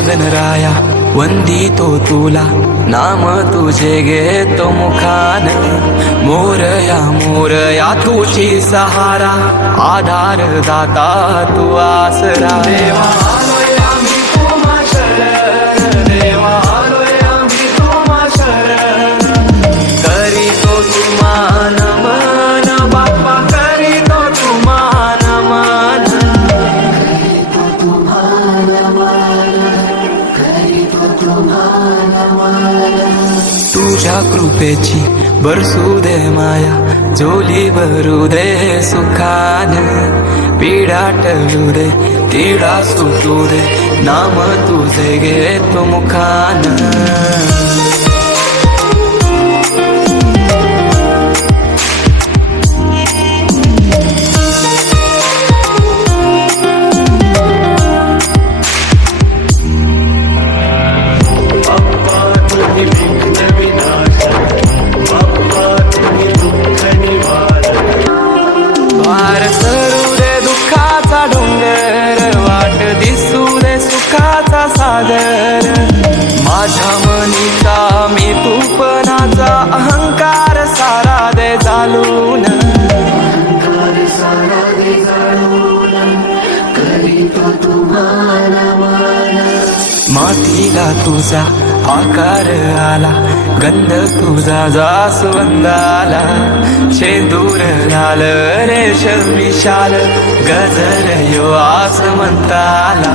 गणराया वंदितो तुला, नाम तुझे घेतो मुखान. मोरया मोरया तुझी सहारा, आधार दाता तू आसरा. देवा आलोय आम्ही तुम्हा शरण, देवा आलोय आम्ही तुम्हा शरण. करीतो तुम्हा नमन बाप्पा, करीतो तुम्हा नमन. तुझ्या कृपेची बरसू दे माया, झोली भरू दे सुखान. पीडा टळू दे, तिडा सुटू दे, नाम तुझे घेतो मुखान. भार सरू दे दुःखाचा डोंगर, वाट दिसू दे सुखाचा सागर. माझ्या मनीचा मी तूपणाचा, अहंकार सारा दे चालून. मातीला तुझा आकार आला, गंध तुझा जास्वंदाला. शेंदूर लाल रेशम विशाल, गजर यो आसमंताला.